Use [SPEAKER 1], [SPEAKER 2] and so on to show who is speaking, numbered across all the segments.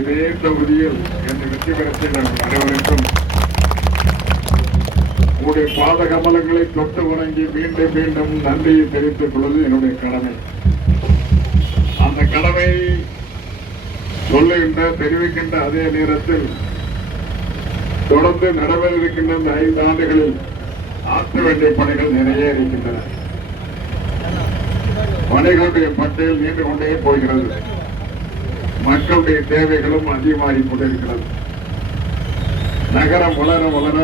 [SPEAKER 1] இதே தொகுதியில் என்னை வெற்றி பெறத்தை செய்த அனைவருக்கும் உங்களுடைய பாத கமலங்களை தொட்டு வணங்கி மீண்டும் மீண்டும் நன்றியை தெரிவித்துக் கொள்வது என்னுடைய கடமை. அந்த கடமை சொல்லுகின்ற தெரிவிக்கின்ற அதே நேரத்தில் தொடர்ந்து நடைபெற இருக்கின்ற இந்த ஐந்து ஆண்டுகளில் ஆற்ற வேண்டிய பணிகள் நிறைய இருக்கின்றன. பணிகளுடைய பட்டியல் நீண்டு கொண்டே போகிறது. மக்களுடைய தேவைகளும் அதிகமாகி கொண்டிருக்கிறது. நகரம் வளர வளர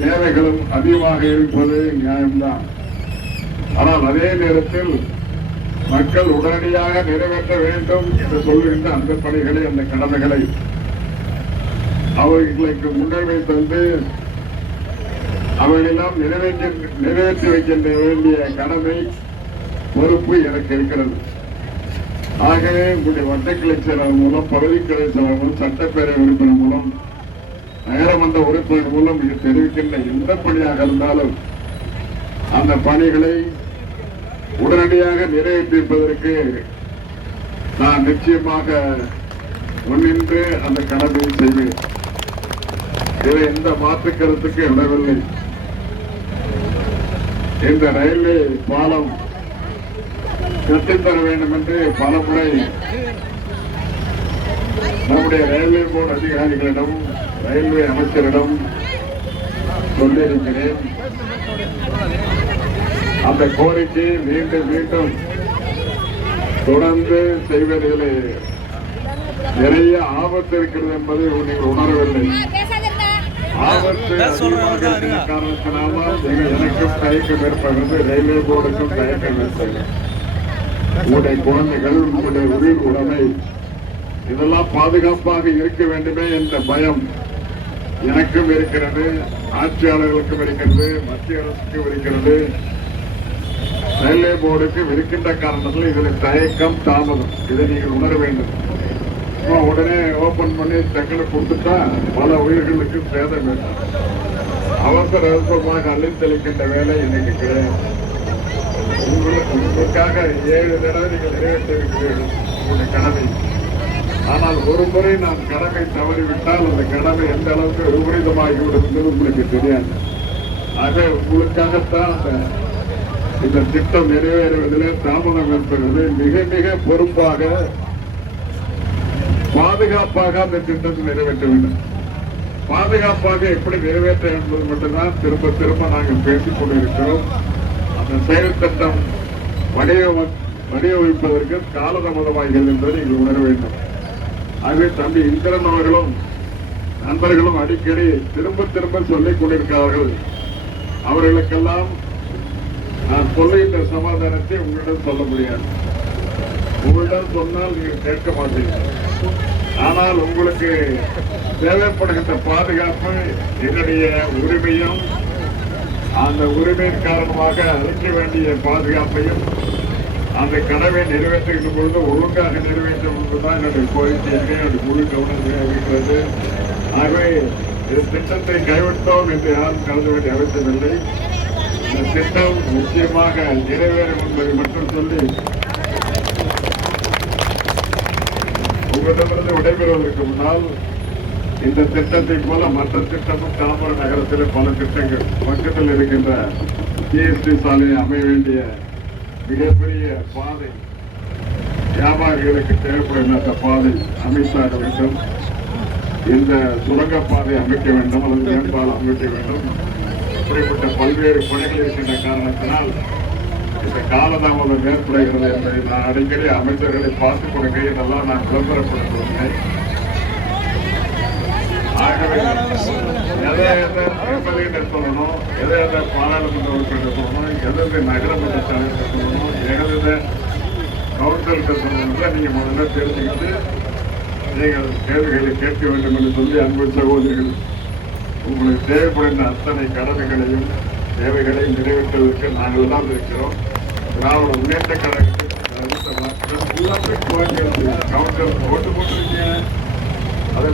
[SPEAKER 1] தேவைகளும் அதிகமாக இருப்பது நியாயம்தான். ஆனால் அதே நேரத்தில் மக்கள் உடனடியாக நிறைவேற்ற வேண்டும் என்று சொல்லுகின்ற அந்த பணிகளை அந்த கடமைகளை. அவர்களுக்கு முன்னுரிமை தந்து அவையெல்லாம் நிறைவேற்ற நிறைவேற்றி வைக்கின்ற வேண்டிய கடமை பொறுப்பு எனக்கு இருக்கிறது. ஆகவே உங்களுடைய வட்டக்கிளை செயலாளர் மூலம் பகுதி கிளை மூலம் சட்டப்பேரவை உறுப்பினர் மூலம் நகரமன்ற உறுப்பினர் மூலம் இது தெரிவிக்கின்ற எந்த பணியாக இருந்தாலும் அந்த பணிகளை உடனடியாக நிறைவேற்றிருப்பதற்கு நான் நிச்சயமாக முன்னின்று அந்த கடமையை செய்வேன். இதை எந்த மாற்று கருத்துக்கு இடவில்லை இந்த ரயில்வே பாலம் கட்டித்தர வேண்டும் என்று பல முறை நம்முடைய ரயில்வே போர்டு அதிகாரிகளிடம் ரயில்வே அமைச்சரிடம் சொல்லியிருக்கிறேன். அந்த கோரிக்கையை மீண்டும் மீண்டும் தொடர்ந்து செய்வதில் நிறைய ஆபத்து இருக்கிறது என்பதை நீங்கள் உணரவில்லை. ஆபத்து எங்க- எனக்கும் தயக்கம் ஏற்படுகிறது ரயில்வே போர்டுக்கும் தயக்கம் ஏற்படுகிறது. உங்களுடைய குழந்தைகள் உங்களுடைய உயிர் உடைமை இதெல்லாம் பாதுகாப்பாக இருக்க வேண்டுமே என்ற பயம் எனக்கும் இருக்கிறது ஆட்சியாளர்களுக்கும் இருக்கிறது மத்திய அரசுக்கும் இருக்கிறது. ரயில்வே போர்டுக்கும் இருக்கின்ற காரணத்தில் இதில் தயக்கம் தாமதம். இதை நீங்கள் உணர வேண்டும். உடனே ஓபன் பண்ணி டக்குனு கொடுத்துட்டா பல உயிர்களுக்கு சேதம் வேண்டும் அவசர அவசரமாக அள்ளித்தளிக்கின்ற வேலை இன்னைக்கு கிடையாது. உங்களுக்காக ஏழு தடவை நீங்கள் நிறைவேற்றிருக்கிறீர்கள் உங்களுடைய கடமை. ஆனால் ஒரு முறை நான் கடமை தவறிவிட்டால் அந்த கடமை எந்த அளவுக்கு விபரீதமாகிவிடும் என்பது உங்களுக்கு தெரியாது. ஆக உங்களுக்காகத்தான் அந்த இந்த திட்டம் நிறைவேறுவதிலே தாமதம் ஏற்படுவது மிக மிக பொறுப்பாக பாதுகாப்பாக அந்த திட்டத்தை நிறைவேற்ற வேண்டும். பாதுகாப்பாக எப்படி நிறைவேற்ற என்பது மட்டும்தான் திரும்ப திரும்ப நாங்கள் பேசிக் கொண்டிருக்கிறோம். செயல் திட்டம் வடிவம வடிவமைப்பதற்கு காலதாமதமாகிறது என்பதை நீங்கள் உணர வேண்டும். ஆகவே தம்பி இந்திரன் அவர்களும் நண்பர்களும் அடிக்கடி திரும்ப திரும்ப சொல்லிக் கொண்டிருக்கிறார்கள். அவர்களுக்கெல்லாம் நான் சொல்லுகின்ற சமாதானத்தை உங்களிடம் சொல்ல முடியாது. உங்களிடம் சொன்னால் நீங்கள் கேட்க மாட்டீர்கள். ஆனால் உங்களுக்கு தேவைப்படுகின்ற பாதுகாப்பு என்னுடைய உரிமையும் அந்த உரிமையின் காரணமாக அளிக்க வேண்டிய பாதுகாப்பையும் அந்த கடவை நிறைவேற்றுகின்ற பொழுது ஒழுங்காக நிறைவேற்றும் என்பதுதான் என்னுடைய கோரிக்கை. என்னுடைய முழு கவனத்தில் இருக்கிறது. ஆகவே இந்த திட்டத்தை கைவிட்டோம் என்று யாரும் கலந்து வேண்டிய அவசியமில்லை. இந்த திட்டம் நிச்சயமாக நிறைவேறும் என்பதை மட்டும் சொல்லி உங்களிடமிருந்து விடைபெறுவதற்கு முன்னால் இந்த திட்டத்தை போல மற்ற திட்டமும் தாம்பரம் நகரத்தில் பல திட்டங்கள் பக்கத்தில் இருக்கின்ற ஜிஎஸ்டி சாலை அமைய வேண்டிய மிகப்பெரிய பாதை வியாபாரிகளுக்கு தேவைப்படும் அந்த பாதை அமைத்தாக வேண்டும். இந்த சுரங்கப்பாதை அமைக்க வேண்டும் அல்லது மேம்பாலம் அமைக்க வேண்டும். இப்படிப்பட்ட பல்வேறு பணிகள் இருக்கின்ற காரணத்தினால் இந்த காலதாமதம் ஏற்படுகிறது என்பதை நான் அடிக்கடி அமைச்சர்களை பார்த்துக் கொடுக்க இதெல்லாம் நான் விளம்பரப்படுத்துகிறேன் ஆகவே எதை எம்எல்ஏ சொல்லணும் எதை எதை பாராளுமன்ற உறுப்பினர் சொல்லணும் எதை நகரமன்ற தலைவர் சொல்லணும் எதை எதை சொல்லணும் நீங்க முதல்ல தெரிஞ்சுக்கிட்டு நீங்கள் கேள்விகளை கேட்க வேண்டும் என்று சொல்லி அன்பு சகோதரிகள் உங்களுக்கு தேவைப்படுகின்ற அத்தனை கடமைகளையும் தேவைகளையும் நிறைவேற்றுவதற்கு நாங்கள் தான் இருக்கிறோம் திராவிட முன்னேற்ற கழகத்தில் கவுன்சில் மாற்றம் ஓட்டு போட்டிருக்கீங்க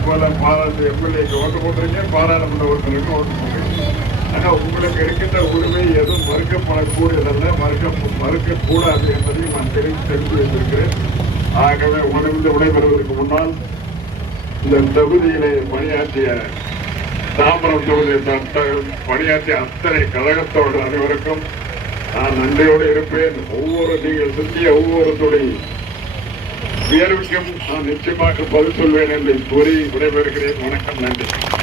[SPEAKER 1] போல பாராட்டு எம்எல்ஏக்கு ஓட்டு போடுறீங்க பாராளுமன்ற உறுப்பினருக்கு ஓட்டு போடுறீங்க ஆனால் உங்களுக்கு இருக்கின்ற உரிமை எதுவும் மறுக்கப்படக்கூடியதல்ல மறுக்க மறுக்கக்கூடாது என்பதையும் நான் தெரிந்து தெரிந்து வைத்திருக்கிறேன். ஆகவே உணர்ந்து விடைபெறுவதற்கு முன்னால் இந்த தொகுதியிலே பணியாற்றிய தாம்பரம் தொகுதியை தட்ட பணியாற்றிய அத்தனை கழகத்தோடு அனைவருக்கும் நான் நன்றியோடு இருப்பேன். ஒவ்வொரு நீங்கள் சிந்திய ஒவ்வொரு துணை உயர்வுக்கும் நான் நிச்சயமாக பதில் சொல்வேன் என்று கூறி விடைபெறுகிறேன். வணக்கம் நன்றி.